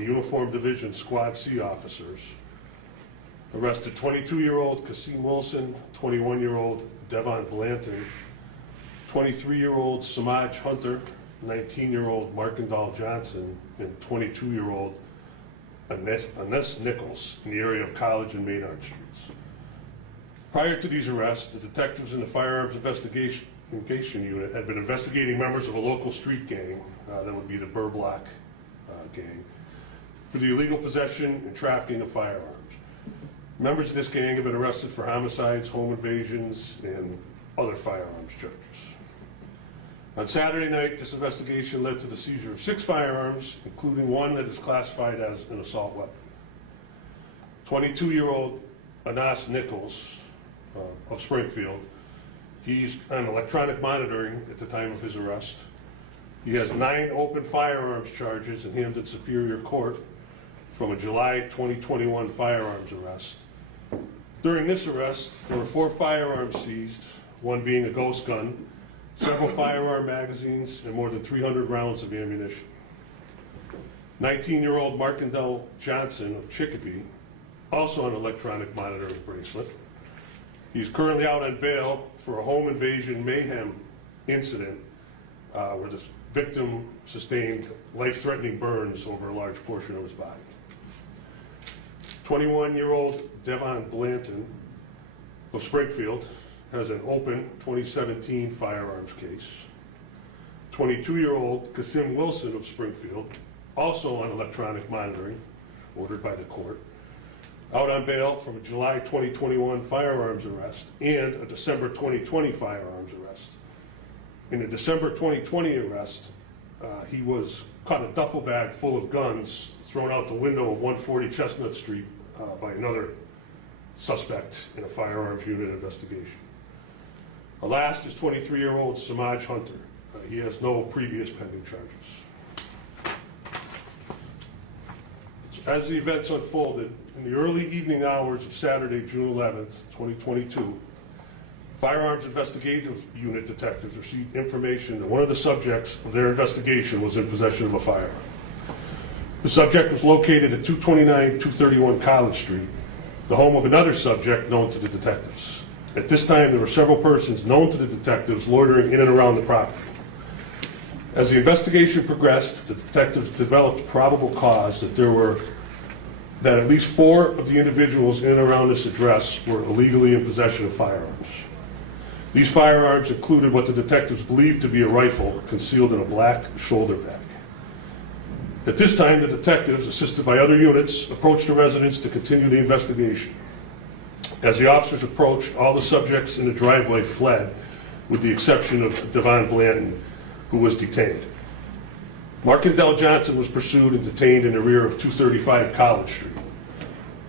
the Uniform Division Squad C officers arrested 22-year-old Kasim Wilson, 21-year-old Devon Blanton, 23-year-old Samaj Hunter, 19-year-old Markendall Johnson, and 22-year-old Ines Nichols in the area of College and Maynard Streets. Prior to these arrests, the detectives in the Firearms Investigation Unit had been investigating members of a local street gang, that would be the Burr Block gang, for the illegal possession and trafficking of firearms. Members of this gang have been arrested for homicides, home invasions, and other firearms charges. On Saturday night, this investigation led to the seizure of 6 firearms, including one that is classified as an assault weapon. 22-year-old Ines Nichols of Springfield, he's on electronic monitoring at the time of his arrest. He has 9 open firearms charges in Hampton Superior Court from a July 2021 firearms arrest. During this arrest, there were 4 firearms seized, one being a ghost gun, several firearm magazines, and more than 300 rounds of ammunition. 19-year-old Markendall Johnson of Chicopee, also on electronic monitoring bracelet. He's currently out on bail for a home invasion mayhem incident where the victim sustained life-threatening burns over a large portion of his body. 21-year-old Devon Blanton of Springfield has an open 2017 firearms case. 22-year-old Kasim Wilson of Springfield, also on electronic monitoring, ordered by the court, out on bail from a July 2021 firearms arrest and a December 2020 firearms arrest. In a December 2020 arrest, he was caught in a duffel bag full of guns thrown out the window of 140 Chestnut Street by another suspect in a firearms unit investigation. The last is 23-year-old Samaj Hunter. He has no previous pending charges. As the events unfolded, in the early evening hours of Saturday, June 11th, 2022, Firearms Investigative Unit detectives received information that one of the subjects of their investigation was in possession of a firearm. The subject was located at 229-231 College Street, the home of another subject known to the detectives. At this time, there were several persons known to the detectives loitering in and around the property. As the investigation progressed, the detectives developed probable cause that at least 4 of the individuals in and around this address were illegally in possession of firearms. These firearms included what the detectives believed to be a rifle concealed in a black shoulder bag. At this time, the detectives, assisted by other units, approached the residence to continue the investigation. As the officers approached, all the subjects in the driveway fled, with the exception of Devon Blanton, who was detained. Markendall Johnson was pursued and detained in the rear of 235 College Street.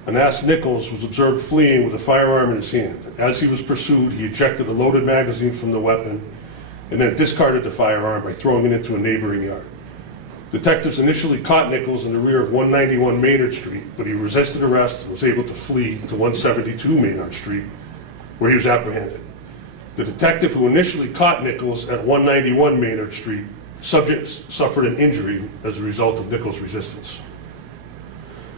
Ines Nichols was observed fleeing with a firearm in his hand. As he was pursued, he ejected a loaded magazine from the weapon and then discarded the firearm by throwing it into a neighboring yard. Detectives initially caught Nichols in the rear of 191 Maynard Street, but he resisted arrest and was able to flee to 172 Maynard Street, where he was apprehended. The detective who initially caught Nichols at 191 Maynard Street suffered an injury as a result of Nichols' resistance.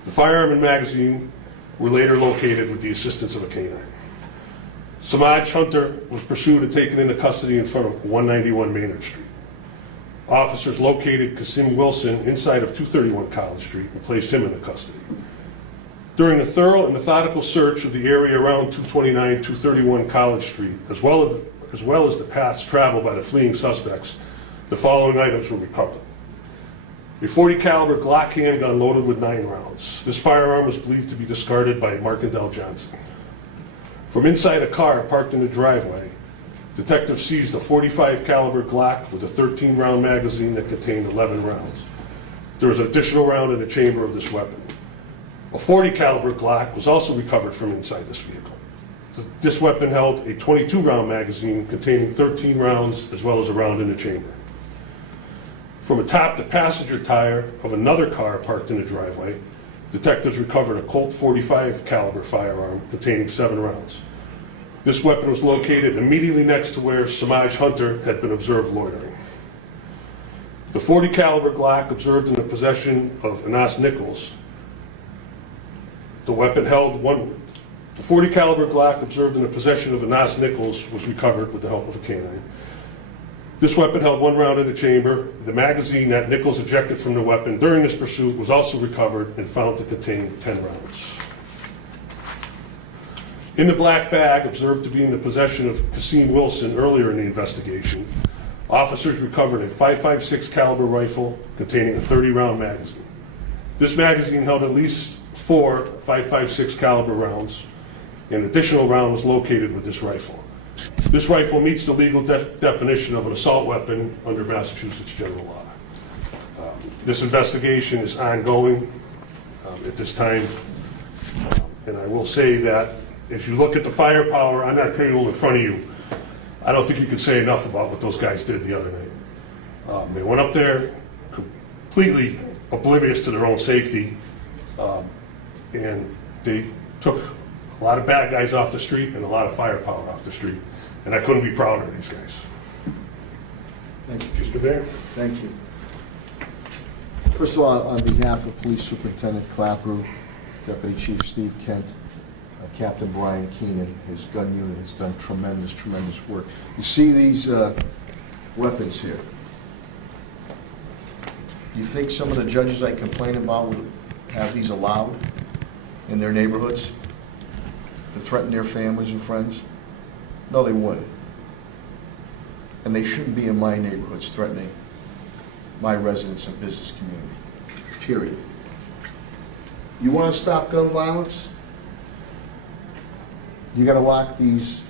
The firearm and magazine were later located with the assistance of a canine. Samaj Hunter was pursued and taken into custody in front of 191 Maynard Street. Officers located Kasim Wilson inside of 231 College Street and placed him into custody. During a thorough and methodical search of the area around 229-231 College Street, as well as the paths traveled by the fleeing suspects, the following items were recovered. A .40 caliber Glock handgun loaded with 9 rounds. This firearm was believed to be discarded by Markendall Johnson. From inside a car parked in the driveway, detectives seized a .45 caliber Glock with a 13-round magazine that contained 11 rounds. There was an additional round in the chamber of this weapon. A .40 caliber Glock was also recovered from inside this vehicle. This weapon held a 22-round magazine containing 13 rounds as well as a round in the chamber. From atop the passenger tire of another car parked in the driveway, detectives recovered a Colt .45 caliber firearm containing 7 rounds. This weapon was located immediately next to where Samaj Hunter had been observed loitering. The .40 caliber Glock observed in the possession of Anas Nichols. The weapon held the .40 caliber Glock observed in the possession of Anas Nichols was recovered with the help of a canine. This weapon held 1 round in the chamber. The magazine that Nichols ejected from the weapon during this pursuit was also recovered and found to contain 10 rounds. In the black bag, observed to be in the possession of Kasim Wilson earlier in the investigation, officers recovered a .556 caliber rifle containing a 30-round magazine. This magazine held at least 4 .556 caliber rounds. An additional round was located with this rifle. This rifle meets the legal definition of an assault weapon under Massachusetts general law. This investigation is ongoing at this time, and I will say that if you look at the firepower on that table in front of you, I don't think you can say enough about what those guys did the other night. They went up there completely oblivious to their own safety, and they took a lot of bad guys off the street and a lot of firepower off the street, and I couldn't be prouder of these guys. Thank you. Mr. Mayor? Thank you. First of all, on behalf of Police Superintendent Clapper, Deputy Chief Steve Kent, Captain Brian Keenan, his gun unit has done tremendous work. You see these weapons here. You think some of the judges I complain about would have these allowed in their neighborhoods to threaten their families and friends? No, they wouldn't. And they shouldn't be in my neighborhoods threatening my residents and business community, period. You want to stop gun violence? You got to lock these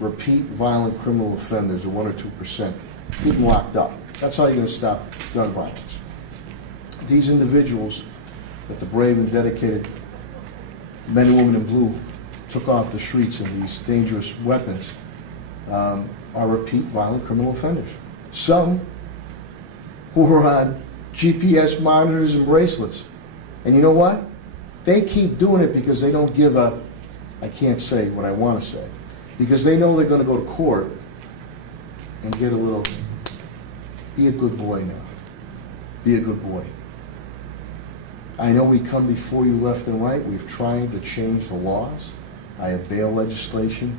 repeat violent criminal offenders, the 1 or 2%, keep them locked up. That's how you're going to stop gun violence. These individuals that the brave and dedicated men and women in blue took off the streets in these dangerous weapons are repeat violent criminal offenders. Some who are on GPS monitors and bracelets. And you know what? They keep doing it because they don't give a, I can't say what I want to say, because they know they're going to go to court and get a little, be a good boy now. Be a good boy. I know we come before you left and right. We've tried to change the laws. I have bail legislation,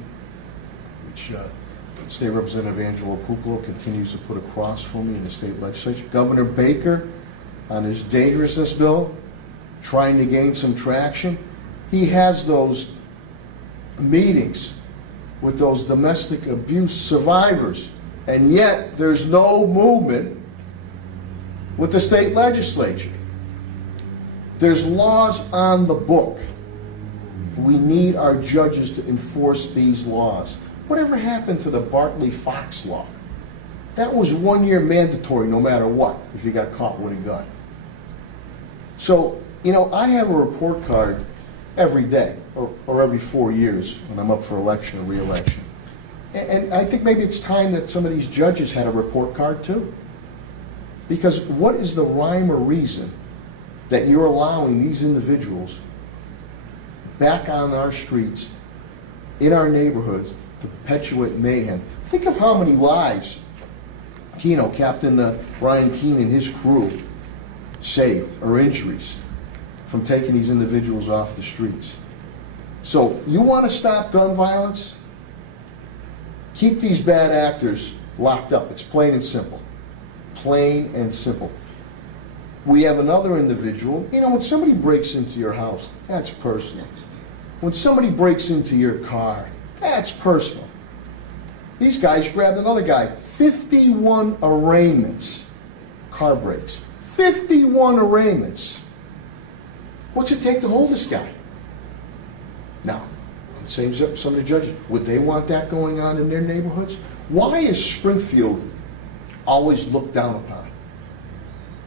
which State Representative Angelo Pupolo continues to put across for me in the state legislature. Governor Baker, on his dangerousness bill, trying to gain some traction. He has those meetings with those domestic abuse survivors, and yet there's no movement with the state legislature. There's laws on the book. We need our judges to enforce these laws. Whatever happened to the Bartley-Fox law? That was 1 year mandatory no matter what if you got caught with a gun. So, you know, I have a report card every day or every 4 years when I'm up for election or re-election. And I think maybe it's time that some of these judges had a report card too. Because what is the rhyme or reason that you're allowing these individuals back on our streets, in our neighborhoods, to perpetuate mayhem? Think of how many lives Captain Brian Keenan and his crew saved, or injuries, from taking these individuals off the streets. So, you want to stop gun violence? Keep these bad actors locked up. It's plain and simple. Plain and simple. We have another individual. You know, when somebody breaks into your house, that's personal. When somebody breaks into your car, that's personal. These guys grabbed another guy. 51 arraignments. Car breaks. 51 arraignments. What's it take to hold this guy? Now, same some of the judges, would they want that going on in their neighborhoods? Why is Springfield always looked down upon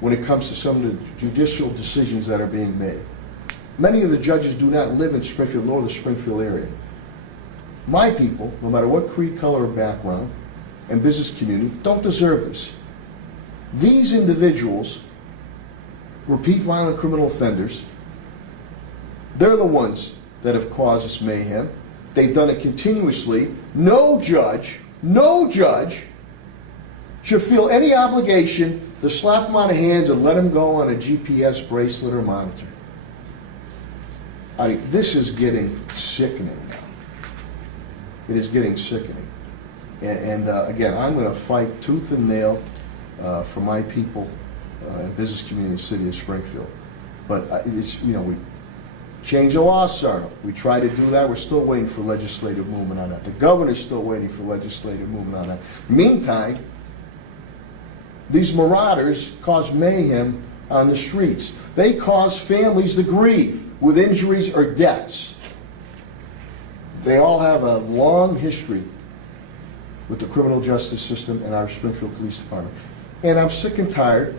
when it comes to some of the judicial decisions that are being made? Many of the judges do not live in Springfield nor the Springfield area. My people, no matter what creed, color, or background, and business community, don't deserve this. These individuals, repeat violent criminal offenders, they're the ones that have caused this mayhem. They've done it continuously. No judge should feel any obligation to slap them on the hands and let them go on a GPS bracelet or monitor. This is getting sickening now. It is getting sickening. And again, I'm going to fight tooth and nail for my people and business community in the city of Springfield. But it's, we change the law, Sergeant. We try to do that. We're still waiting for legislative movement on that. The governor's still waiting for legislative movement on that. Meantime, these marauders cause mayhem on the streets. They cause families to grieve with injuries or deaths. They all have a long history with the criminal justice system and our Springfield Police Department. And I'm sick and tired,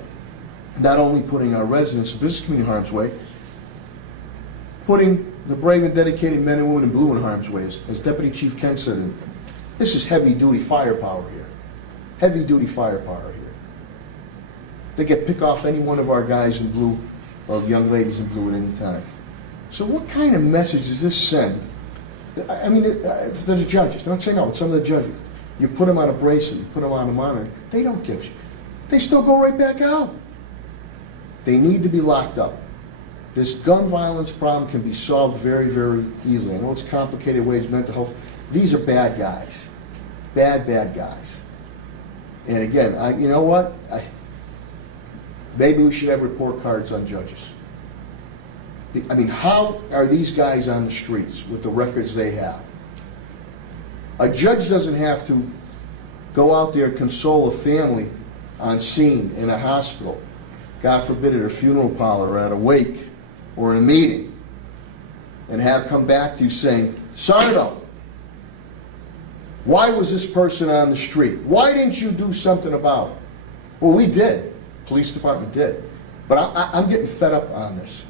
not only putting our residents and business community in harm's way, putting the brave and dedicated men and women in blue in harm's way. As Deputy Chief Kent said, this is heavy-duty firepower here. Heavy-duty firepower here. They get pick off any one of our guys in blue or young ladies in blue at any time. So what kind of message does this send? I mean, there's the judges. I'm not saying no, it's some of the judges. You put them on a bracelet, you put them on a monitor, they don't give you. They still go right back out. They need to be locked up. This gun violence problem can be solved very, very easily. I know it's complicated ways, mental health. These are bad guys. Bad guys. And again, you know what? Maybe we should have report cards on judges. I mean, how are these guys on the streets with the records they have? A judge doesn't have to go out there and console a family on scene in a hospital, God forbid at a funeral parlor or at a wake or in a meeting, and have come back to you saying, Sarno, why was this person on the street? Why didn't you do something about it? Well, we did. Police department did. But I'm getting fed up on this.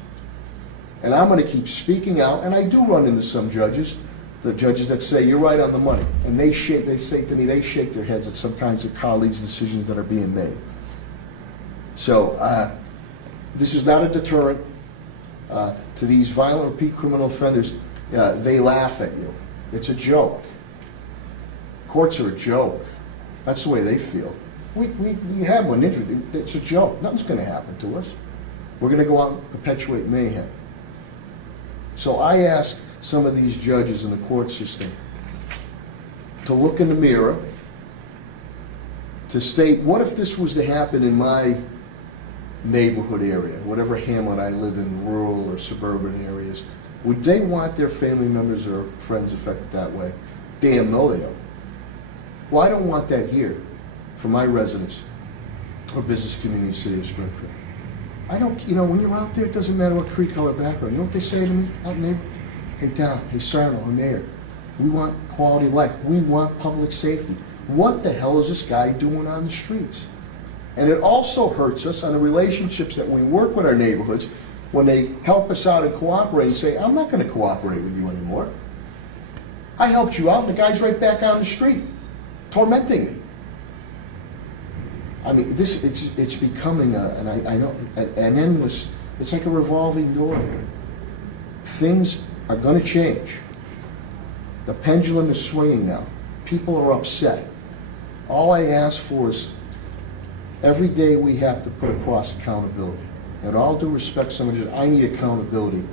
And I'm going to keep speaking out, and I do run into some judges, the judges that say, you're right on the money. And they say to me, they shake their heads at sometimes the colleagues' decisions that are being made. So this is not a deterrent to these violent repeat criminal offenders. They laugh at you. It's a joke. Courts are a joke. That's the way they feel. We have one injury. It's a joke. Nothing's going to happen to us. We're going to go out and perpetuate mayhem. So I ask some of these judges in the court system to look in the mirror, to state, what if this was to happen in my neighborhood area, whatever hamlet I live in, rural or suburban areas? Would they want their family members or friends affected that way? Damn no, they don't. Well, I don't want that here for my residents or business community, city of Springfield. I don't, when you're out there, it doesn't matter what creed, color, background. You know what they say to me out in neighborhood? Hey, Don, hey, Sarno, hey, Mayor, we want quality of life. We want public safety. What the hell is this guy doing on the streets? And it also hurts us on the relationships that we work with our neighborhoods when they help us out and cooperate and say, I'm not going to cooperate with you anymore. I helped you out, and the guy's right back on the street, tormenting me. I mean, it's becoming an endless, it's like a revolving door. Things are going to change. The pendulum is swinging now. People are upset. All I ask for is every day we have to put across accountability. And all due respect, some of the judges, I need accountability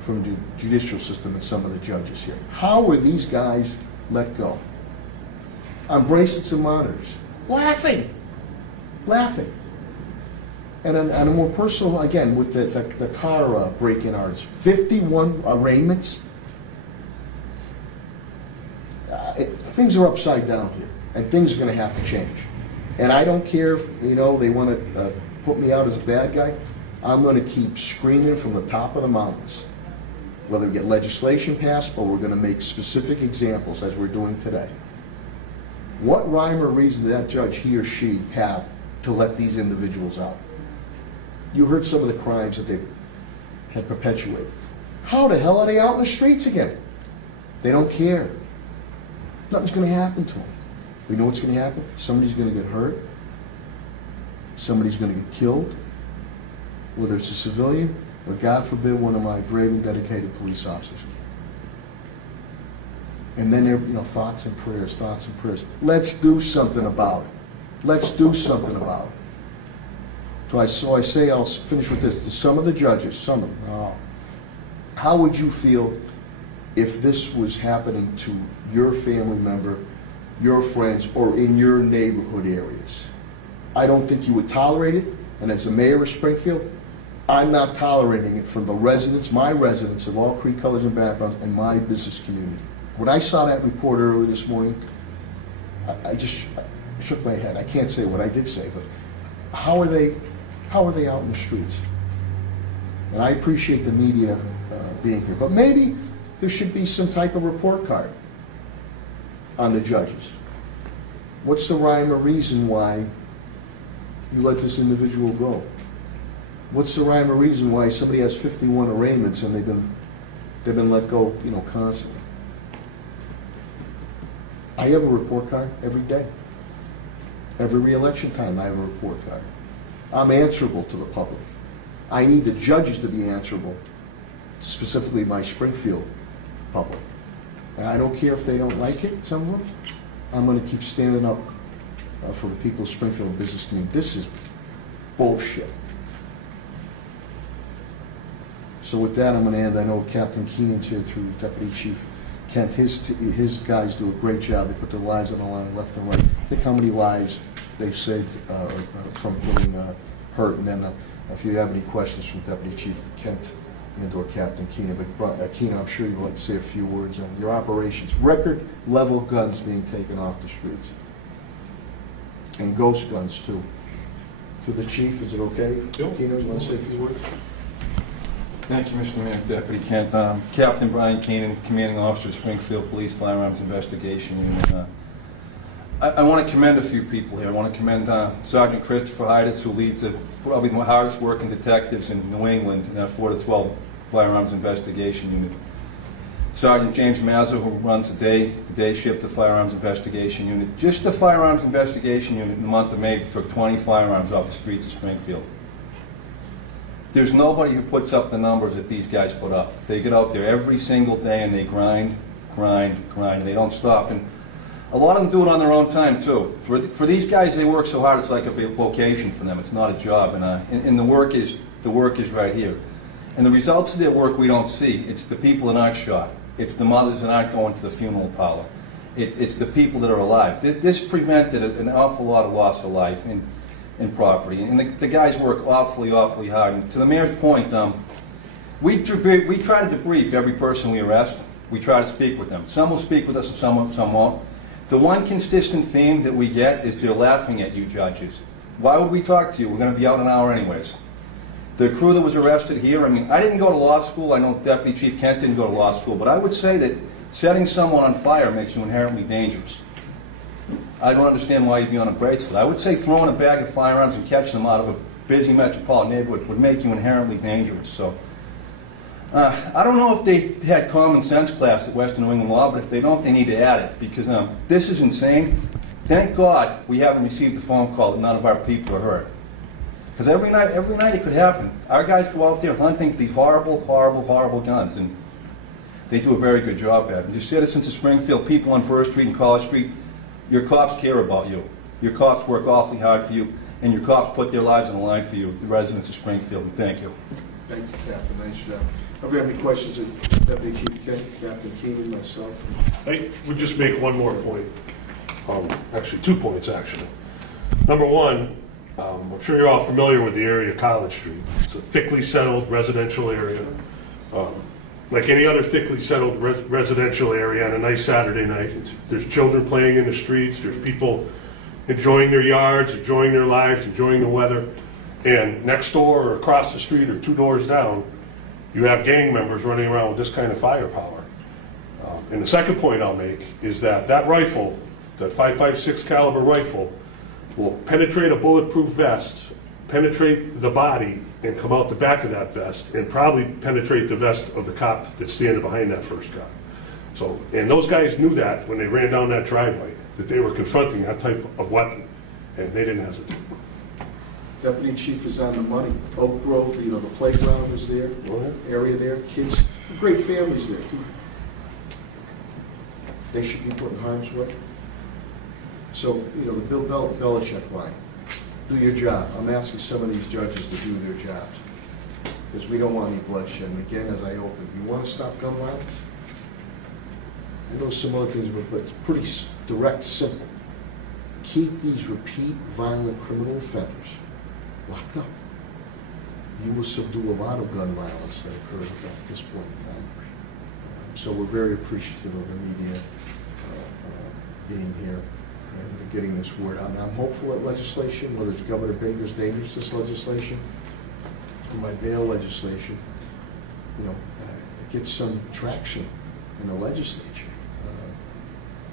from the judicial system and some of the judges here. How were these guys let go? On bracelets and monitors. Laughing. And on a more personal, again, with the car break-in artists, 51 arraignments. Things are upside down here, and things are going to have to change. And I don't care if, they want to put me out as a bad guy. I'm going to keep screaming from the top of the mountains, whether we get legislation passed or we're going to make specific examples as we're doing today. What rhyme or reason did that judge, he or she, have to let these individuals out? You heard some of the crimes that they had perpetuated. How the hell are they out in the streets again? They don't care. Nothing's going to happen to them. We know what's going to happen. Somebody's going to get hurt. Somebody's going to get killed, whether it's a civilian or, God forbid, one of my brave and dedicated police officers. And then there, thoughts and prayers. Let's do something about it. So I say, I'll finish with this. To some of the judges, some of them, how would you feel if this was happening to your family member, your friends, or in your neighborhood areas? I don't think you would tolerate it, and as the mayor of Springfield, I'm not tolerating it from the residents, my residents of all creed colors and backgrounds, and my business community. When I saw that report early this morning, I just shook my head. I can't say what I did say, but how are they out in the streets? And I appreciate the media being here, but maybe there should be some type of report card on the judges. What's the rhyme or reason why you let this individual go? What's the rhyme or reason why somebody has 51 arraignments and they've been let go, constantly? I have a report card every day. Every re-election time, I have a report card. I'm answerable to the public. I need the judges to be answerable, specifically my Springfield public. And I don't care if they don't like it, some of them. I'm going to keep standing up for the people of Springfield business community. This is bullshit. So with that, I'm going to end. I know Captain Keenan's here through Deputy Chief Kent. His guys do a great job. They put their lives on the line left and right. Think how many lives they've saved from getting hurt. And then if you have any questions from Deputy Chief Kent and/or Captain Keenan, but Keenan, I'm sure you'd like to say a few words on your operations. Record level guns being taken off the streets. And ghost guns too. To the chief, is it okay? Yep. Keenan, you want to say a few words? Thank you, Mr. Mayor, Deputy Kent. Captain Brian Keenan, Commanding Officer, Springfield Police Firearms Investigation Unit. I want to commend a few people here. I want to commend Sergeant Christopher Heides, who leads probably the hardest working detectives in New England in that 4 to 12 Firearms Investigation Unit. Sergeant James Mazza, who runs the day shift of the Firearms Investigation Unit. Just the Firearms Investigation Unit in the month of May took 20 firearms off the streets of Springfield. There's nobody who puts up the numbers that these guys put up. They get out there every single day and they grind, and they don't stop. And a lot of them do it on their own time too. For these guys, they work so hard, it's like a vocation for them. It's not a job, and the work is right here. And the results of their work we don't see. It's the people that aren't shot. It's the mothers that aren't going to the funeral parlor. It's the people that are alive. This prevented an awful lot of loss of life and property. And the guys work awfully hard. And to the mayor's point, we try to debrief every person we arrest. We try to speak with them. Some will speak with us and some won't. The one consistent theme that we get is they're laughing at you judges. Why would we talk to you? We're going to be out in an hour anyways. The crew that was arrested here, I didn't go to law school. I know Deputy Chief Kent didn't go to law school, but I would say that setting someone on fire makes you inherently dangerous. I don't understand why you'd be on a bracelet. I would say throwing a bag of firearms and catching them out of a busy metropolitan neighborhood would make you inherently dangerous. So, I don't know if they had common sense class at Western New England Law, but if they don't, they need to add it, because this is insane. Thank God we haven't received a phone call that none of our people are hurt. Because every night it could happen. Our guys go out there hunting for these horrible guns, and they do a very good job at it. And your citizens of Springfield, people on Burr Street and College Street, your cops care about you. Your cops work awfully hard for you, and your cops put their lives on the line for you, the residents of Springfield. And thank you. Thank you, Captain. Nice job. If you have any questions of Deputy Chief Kent, Captain Keenan, myself? I would just make one more point. Actually, 2 points, actually. Number one, I'm sure you're all familiar with the area of College Street. It's a thickly settled residential area. Like any other thickly settled residential area on a nice Saturday night, there's children playing in the streets, there's people enjoying their yards, enjoying their lives, enjoying the weather. And next door or across the street or 2 doors down, you have gang members running around with this kind of firepower. And the second point I'll make is that rifle, that .556 caliber rifle, will penetrate a bulletproof vest, penetrate the body, and come out the back of that vest, and probably penetrate the vest of the cop that's standing behind that first cop. So, and those guys knew that when they ran down that driveway, that they were confronting that type of weapon, and they didn't hesitate. Deputy Chief is on the money. Oak Grove, the playground is there, area there, kids, great families there too. They should be put in harm's way. So, the Bill Belichick line. do your job. I'm asking some of these judges to do their jobs, because we don't want any bloodshed. And again, as I open, you want to stop gun violence? I know some other things, but it's pretty direct, simple. Keep these repeat violent criminal offenders locked up. You will subdue a lot of gun violence that occurs at this point in time. So we're very appreciative of the media being here and getting this word out. And I'm hopeful that legislation, whether it's Governor Baker's dangerousness legislation or my bail legislation, it gets some traction in the legislature.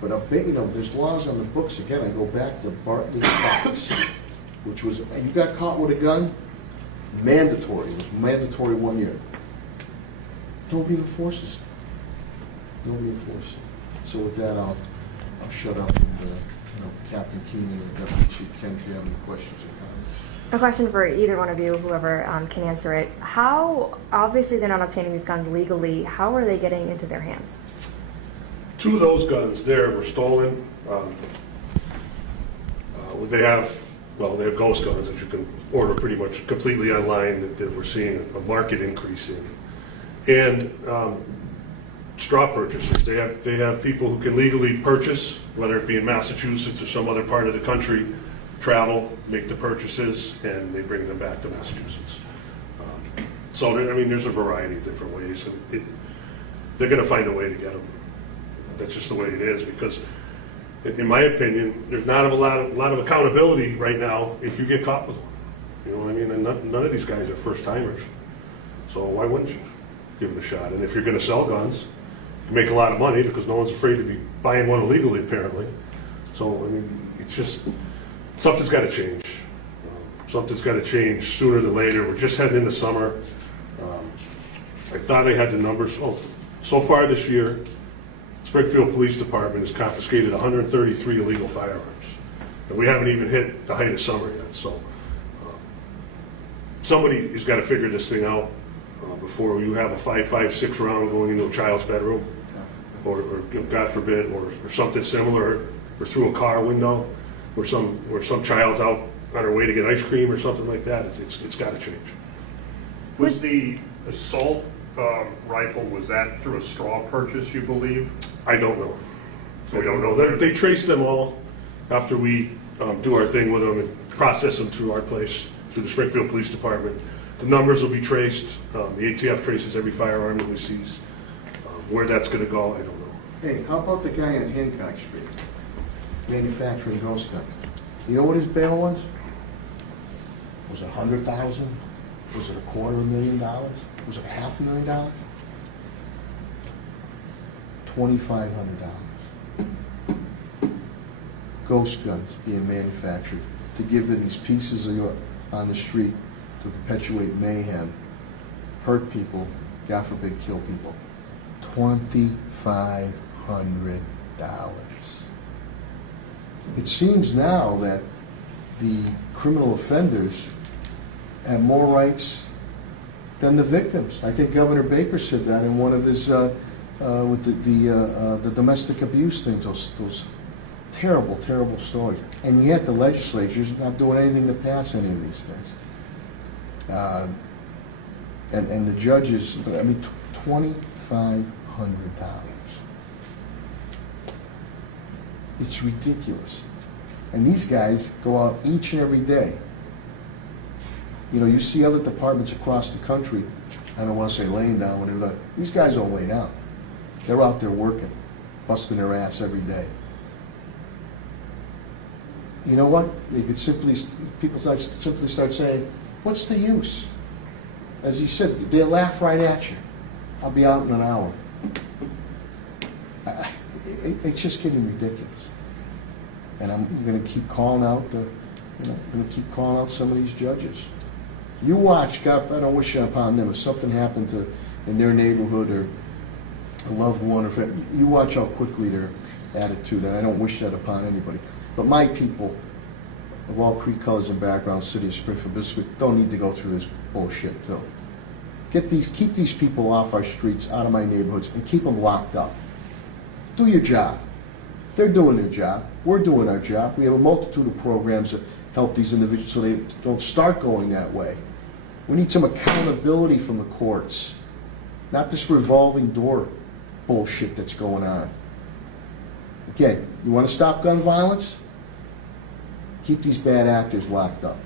But there's laws on the books. Again, I go back to Bartley Fox, which was, you got caught with a gun, mandatory. It was mandatory 1 year. Nobody enforces it. Nobody enforces it. So with that, I'll shut up and, Captain Keenan or Deputy Chief Ken, if you have any questions or comments. A question for either one of you, whoever can answer it. How, obviously they're not obtaining these guns legally, how are they getting into their hands? 2 of those guns there were stolen. They have ghost guns that you can order pretty much completely online that we're seeing a market increase in. And straw purchasers. They have people who can legally purchase, whether it be in Massachusetts or some other part of the country, travel, make the purchases, and they bring them back to Massachusetts. So, there's a variety of different ways. They're going to find a way to get them. That's just the way it is, because in my opinion, there's not a lot of accountability right now if you get caught with one. You know what I mean? And none of these guys are first timers. So why wouldn't you give it a shot? And if you're going to sell guns, you make a lot of money because no one's afraid to be buying one illegally, apparently. So, it's just, something's got to change. Something's got to change sooner than later. We're just heading into summer. I thought I had the numbers. So far this year, Springfield Police Department has confiscated 133 illegal firearms. And we haven't even hit the height of summer yet. So somebody has got to figure this thing out before you have a 5.56 round going into a child's bedroom, or God forbid, or something similar, or through a car window, or some child's out on her way to get ice cream or something like that. It's got to change. Was the assault rifle, was that through a straw purchase, you believe? I don't know. So I don't know. They trace them all after we do our thing with them and process them through our place, through the Springfield Police Department. The numbers will be traced. The ATF traces every firearm that we seize. Where that's going to go, I don't know. Hey, how about the guy on Hancock Street, manufacturing ghost guns? You know what his bail was? Was it $100,000? Was it $250,000? Was it $500,000? $2,500. Ghost guns being manufactured to give to these pieces on the street to perpetuate mayhem, hurt people, God forbid, kill people. $2,500. It seems now that the criminal offenders have more rights than the victims. I think Governor Baker said that in one of his with the domestic abuse things, those terrible, terrible stories. And yet the legislature's not doing anything to pass any of these things. And the judges, $2,500. It's ridiculous. And these guys go out each and every day. You see other departments across the country, I don't want to say laying down, whatever. These guys don't lay down. They're out there working, busting their ass every day. You know what? People simply start saying, what's the use? As he said, they laugh right at you. I'll be out in an hour. It's just getting ridiculous. And I'm going to keep calling out some of these judges. You watch, God, I don't wish it upon them. If something happened in their neighborhood or a loved one, or friend, you watch how quickly their attitude, and I don't wish that upon anybody. But my people, of all creed colors and backgrounds, city of Springfield, don't need to go through this bullshit too. Keep these people off our streets, out of my neighborhoods, and keep them locked up. Do your job. They're doing their job. We're doing our job. We have a multitude of programs help these individuals so they don't start going that way. We need some accountability from the courts, not this revolving door bullshit that's going on. Again, you want to stop gun violence? Keep these bad actors locked up.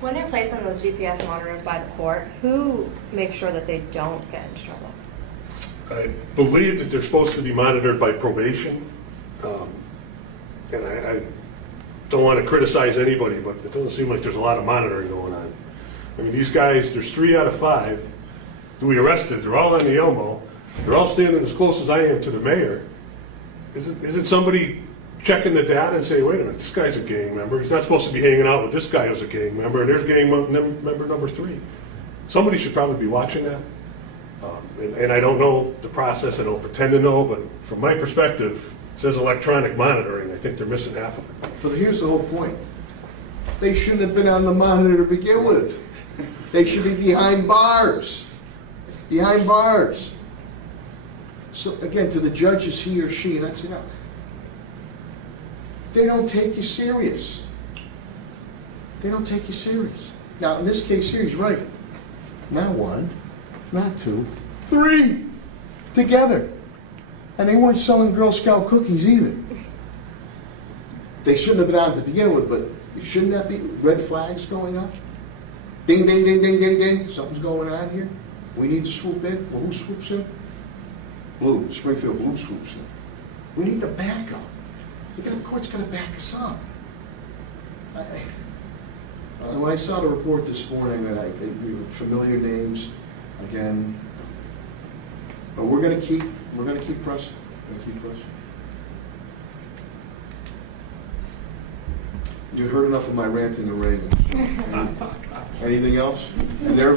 When they're placed on those GPS monitors by the court, who makes sure that they don't get into trouble? I believe that they're supposed to be monitored by probation. And I don't want to criticize anybody, but it doesn't seem like there's a lot of monitoring going on. I mean, these guys, there's 3 out of 5 who we arrested. They're all on the Elmo. They're all standing as close as I am to the mayor. Isn't somebody checking the data and say, wait a minute, this guy's a gang member. He's not supposed to be hanging out with this guy who's a gang member, and there's gang member number 3. Somebody should probably be watching that. And I don't know the process, I don't pretend to know, but from my perspective, it says electronic monitoring. I think they're missing half of it. But here's the whole point. They shouldn't have been on the monitor to begin with. They should be behind bars. Behind bars. So again, to the judges, he or she, and that's enough. They don't take you serious. They don't take you serious. Now, in this case here, he's right. Not 1, not 2, 3 together. And they weren't selling Girl Scout cookies either. They shouldn't have been on to begin with, but shouldn't that be red flags going up? Ding, ding, ding, ding, ding, ding. Something's going on here. We need to swoop in. Well, who swoops in? Blue. Springfield Blue swoops in. We need the backup. The court's got to back us up. When I saw the report this morning, and familiar names again, but we're going to keep pressing. We're going to keep pressing. You heard enough of my ranting and raving. Anything else? And there